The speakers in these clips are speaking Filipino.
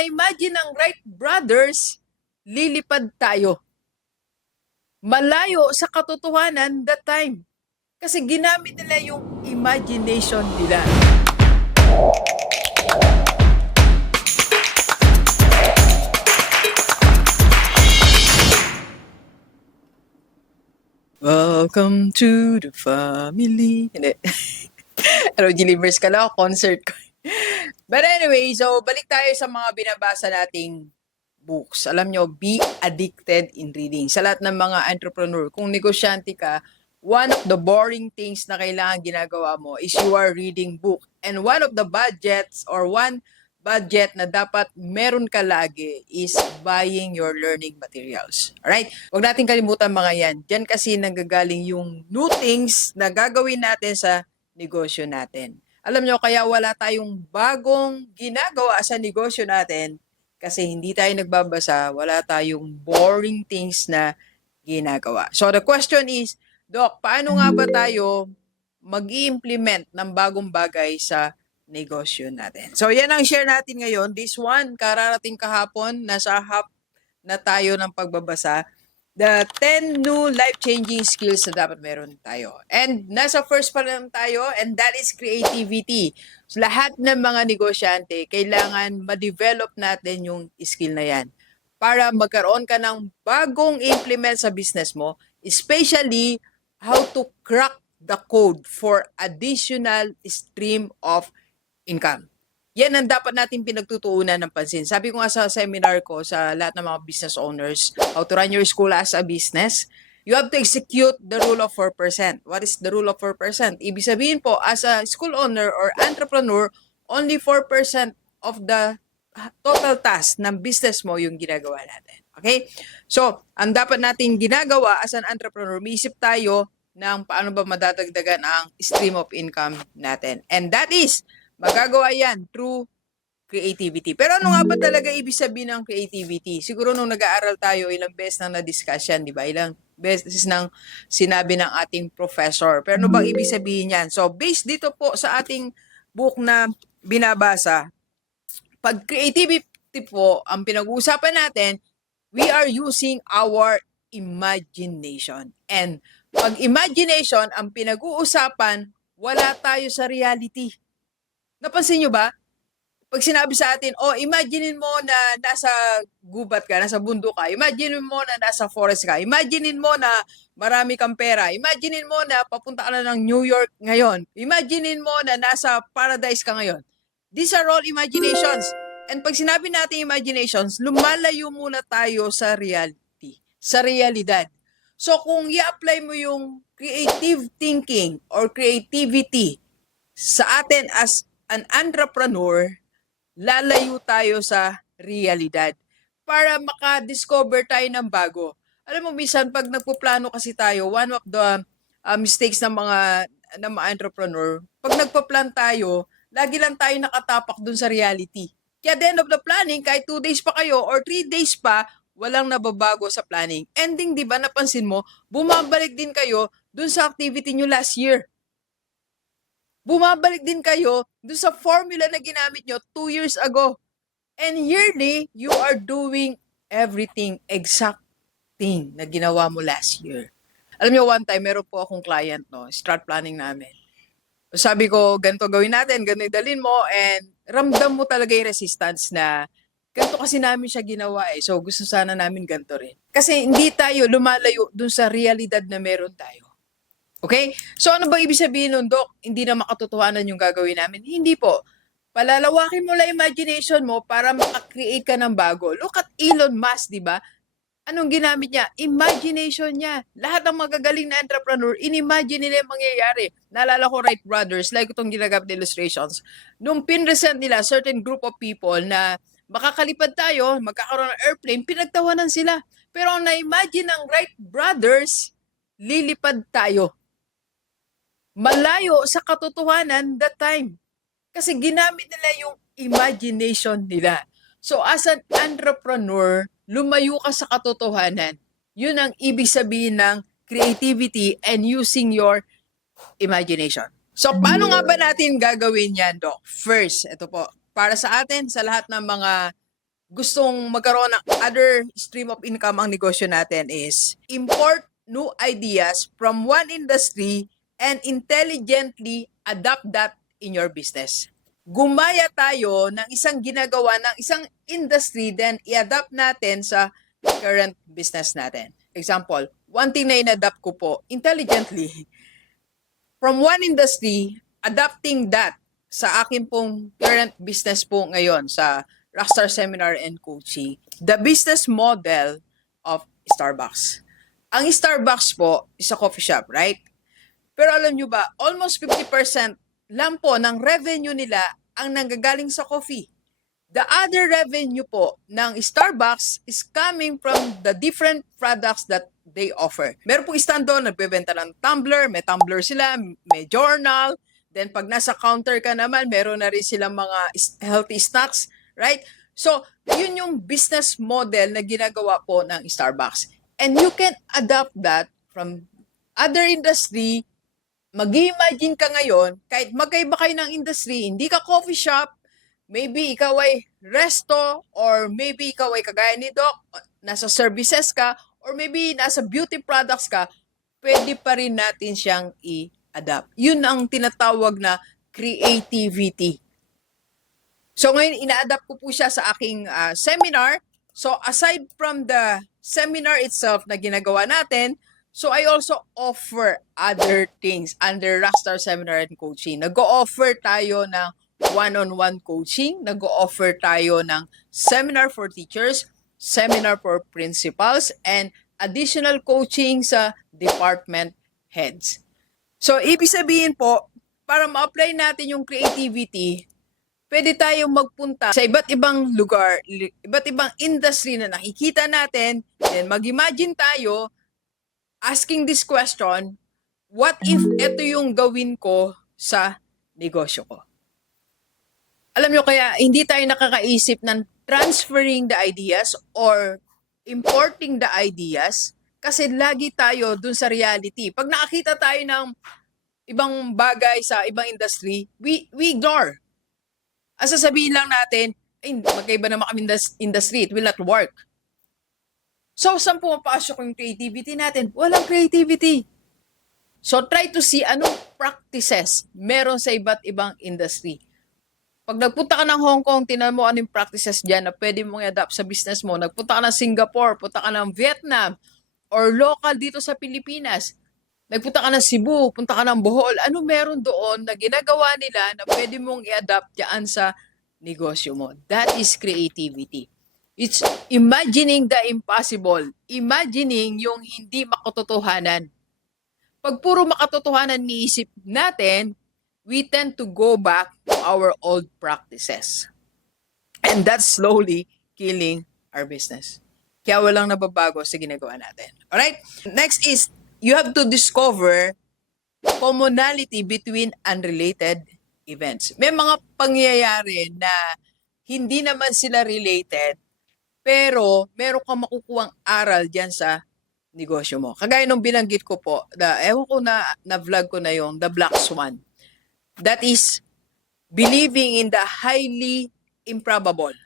na-imagine ng Wright brothers, lilipad tayo. Malayo sa katotohanan that time. Kasi ginamit nila yung imagination nila. Welcome to the family. Hindi. Gilivers ka lang, concert ko. But anyway, so balik tayo sa mga binabasa nating books. Alam nyo, be addicted in reading. Sa lahat ng mga entrepreneur, kung negosyante ka, one of the boring things na kailangan ginagawa mo is you are reading book. And one of the budgets or one budget na dapat meron ka lagi is buying your learning materials. Alright? Huwag natin kalimutan mga yan. Diyan kasi nanggagaling yung new things na gagawin natin sa negosyo natin. Alam nyo, kaya wala tayong bagong ginagawa sa negosyo natin kasi hindi tayo nagbabasa, wala tayong boring things na ginagawa. So the question is, Doc, paano nga ba tayo mag-i-implement ng bagong bagay sa negosyo natin? So yan ang share natin ngayon. This one, kararating kahapon, nasa hub na tayo ng pagbabasa. The 10 new life-changing skills na dapat meron tayo. And nasa first pa lang tayo, and that is creativity. So, lahat ng mga negosyante, kailangan ma-develop natin yung skill na yan para magkaroon ka ng bagong implement sa business mo, especially how to crack the code for additional stream of income. Yan ang dapat natin pinagtutuunan ng pansin. Sabi ko nga sa seminar ko sa lahat ng mga business owners, how to run your school as a business, you have to execute the rule of 4%. What is the rule of 4%? Ibig sabihin po, as a school owner or entrepreneur, only 4% of the total task ng business mo yung ginagawa natin. Okay? So, ang dapat natin ginagawa as an entrepreneur, umiisip tayo ng paano ba madadagdagan ang stream of income natin. And that is, magagawa yan through creativity. Pero ano nga ba talaga ibig sabihin ng creativity? Siguro nung nag-aaral tayo, ilang beses na na-discuss yan, di ba? Ilang beses nang sinabi ng ating professor. Pero ano bang ibig sabihin yan? So, based dito po sa ating book na binabasa, pag creativity po, ang pinag-uusapan natin, we are using our imagination. And pag imagination, ang pinag-uusapan, wala tayo sa reality. Napansin nyo ba? Pag sinabi sa atin, oh, imaginein mo na nasa gubat ka, nasa bundok ka. Imaginein mo na nasa forest ka. Imaginein mo na marami kang pera. Imaginein mo na papunta ka na ng New York ngayon. Imaginein mo na nasa paradise ka ngayon. These are all imaginations. And pag sinabi natin imaginations, lumalayo muna tayo sa reality, sa realidad. So kung i-apply mo yung creative thinking or creativity sa atin as an entrepreneur, lalayo tayo sa realidad para maka-discover tayo ng bago. Alam mo, minsan pag nagpo-plano kasi tayo, one of the mistakes ng mga entrepreneur, pag nagpa-plan tayo, lagi lang tayo nakatapak dun sa reality. Kaya at the end of the planning, kahit 2 days pa kayo or 3 days pa, walang nababago sa planning. Ending, di ba, napansin mo, bumabalik din kayo dun sa activity nyo last year. Bumabalik din kayo doon sa formula na ginamit nyo 2 years ago. And yearly, you are doing everything exact thing na ginawa mo last year. Alam nyo, one time, meron po akong client, no, strat planning namin. Sabi ko, ganito gawin natin, ganito dalhin mo, and ramdam mo talaga yung resistance na ganito kasi namin siya ginawa eh. So, gusto sana namin ganito rin. Kasi hindi tayo lumalayo doon sa realidad na meron tayo. Okay? So, ano ba ibig sabihin nun, Doc? Hindi na makatotohanan yung gagawin namin? Hindi po. Palalawakin mo lang imagination mo para makakreate ka ng bago. Look at Elon Musk, di ba? Anong ginamit niya? Imagination niya. Lahat ng magagaling na entrepreneur, in-imagine nila yung mangyayari. Naalala ko Wright brothers, like itong ginagamit na illustrations. Nung pinresent nila, certain group of people na makakalipad tayo, magkakaroon ng airplane, pinagtawanan sila. Pero ang na-imagine ng Wright brothers, lilipad tayo. Malayo sa katotohanan that time. Kasi ginamit nila yung imagination nila. So as an entrepreneur, lumayo ka sa katotohanan. Yun ang ibig sabihin ng creativity and using your imagination. So paano nga ba natin gagawin yan, Doc? First, ito po, para sa atin, sa lahat ng mga gustong magkaroon ng other stream of income ang negosyo natin is import new ideas from one industry and intelligently adapt that in your business. Gumaya tayo ng isang ginagawa ng isang industry, then i-adapt natin sa current business natin. Example, one thing na in-adapt ko po, intelligently, from one industry, adapting that sa akin pong current business po ngayon sa Rockstar Seminar and Coaching, the business model of Starbucks. Ang Starbucks po is a coffee shop, right? Pero alam nyo ba, almost 50% lang po ng revenue nila ang nanggagaling sa coffee. The other revenue po ng Starbucks is coming from the different products that they offer. Meron pong stand doon, nagbebenta ng tumbler, may tumbler sila, may journal. Then pag nasa counter ka naman, meron na rin silang mga healthy snacks, right? So, yun yung business model na ginagawa po ng Starbucks. And you can adapt that from other industry. Mag-imagine ka ngayon, kahit magkaiba kayo ng industry, hindi ka coffee shop, maybe ikaw ay resto, or maybe ikaw ay kagaya ni Doc, nasa services ka, or maybe nasa beauty products ka, pwede pa rin natin siyang i-adapt. Yun ang tinatawag na creativity. So ngayon, ina-adapt ko po siya sa aking seminar. So aside from the seminar itself na ginagawa natin, so I also offer other things under Rockstar Seminar and Coaching. Nag-o-offer tayo ng one-on-one coaching. Nag-o-offer tayo ng seminar for teachers, seminar for principals, and additional coaching sa department heads. So, ibig sabihin po, para ma-apply natin yung creativity, pwede tayong magpunta sa iba't ibang lugar, iba't ibang industry na nakikita natin, then mag-imagine tayo, asking this question, what if ito yung gawin ko sa negosyo ko? Alam nyo, kaya hindi tayo nakakaisip ng transferring the ideas or importing the ideas kasi lagi tayo dun sa reality. Pag nakakita tayo ng ibang bagay sa ibang industry, we ignore. Ang sasabihin lang natin, ay, magkaiba naman kami industry, it will not work. So, saan pumapasok yung creativity natin? Walang creativity. So, try to see anong practices meron sa iba't ibang industry. Pag nagpunta ka ng Hong Kong, tinan mo anong practices dyan na pwede mong i-adapt sa business mo. Nagpunta ka ng Singapore, punta ka ng Vietnam, or local dito sa Pilipinas. Nagpunta ka ng Cebu, punta ka ng Bohol. Ano meron doon na ginagawa nila na pwede mong i-adapt dyan sa negosyo mo? That is creativity. It's imagining the impossible. Imagining yung hindi makatotohanan. Pag puro makatotohanan niisip natin, we tend to go back to our old practices. And that's slowly killing our business. Kaya walang nababago sa ginagawa natin. Alright? Next is, you have to discover commonality between unrelated events. May mga pangyayari na hindi naman sila related, pero meron kang makukuhang aral dyan sa negosyo mo. Kagaya nung binanggit ko po, ewan ko na vlog ko na yung The Black Swan. That is believing in the highly improbable.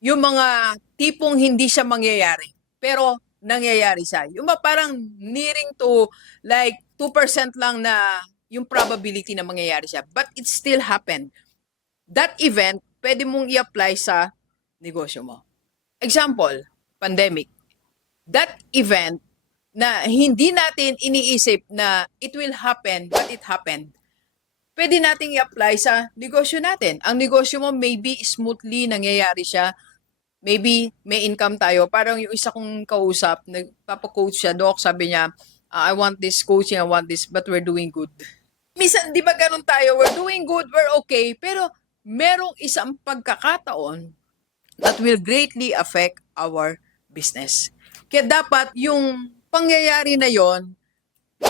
Yung mga tipong hindi siya mangyayari, pero nangyayari siya. Yung parang nearing to like 2% lang na yung probability na mangyayari siya. But it still happened. That event, pwede mong i-apply sa negosyo mo. Example, pandemic. That event na hindi natin iniisip na it will happen, but it happened. Pwede nating i-apply sa negosyo natin. Ang negosyo mo, maybe smoothly nangyayari siya. Maybe may income tayo. Parang yung isa kong kausap, nagpapacoach siya, Doc, sabi niya, I want this coaching, I want this, but we're doing good. Minsan, di ba ganun tayo? We're doing good, we're okay, pero merong isang pagkakataon that will greatly affect our business. Kaya dapat yung pangyayari na yon,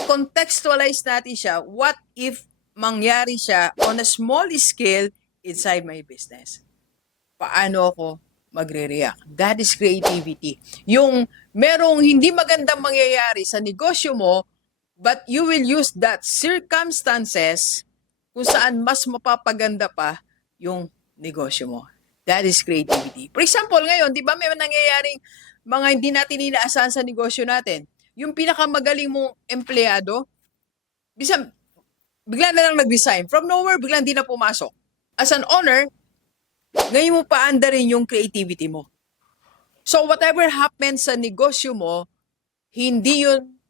contextualize natin siya, what if mangyari siya on a small scale inside my business? Paano ako magre-react? That is creativity. Yung merong hindi magandang mangyayari sa negosyo mo, but you will use that circumstances kung saan mas mapapaganda pa yung negosyo mo. That is creativity. For example, ngayon, di ba may nangyayaring mga hindi natin inaasahan sa negosyo natin? Yung pinakamagaling mong empleyado, bisa, bigla na lang nag-resign. From nowhere, bigla hindi na pumasok. As an owner, ngayon mo paanda rin yung creativity mo. So whatever happens sa negosyo mo, hindi yun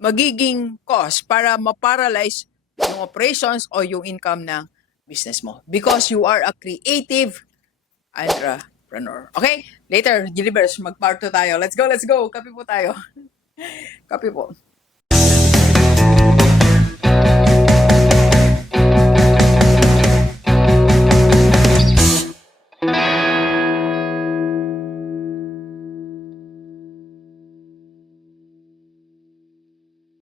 magiging cause para ma-paralyze yung operations o yung income ng business mo. Because you are a creative entrepreneur. Okay? Later, Gilibers, mag-part 2 tayo. Let's go, let's go. Kape po tayo. Kape po.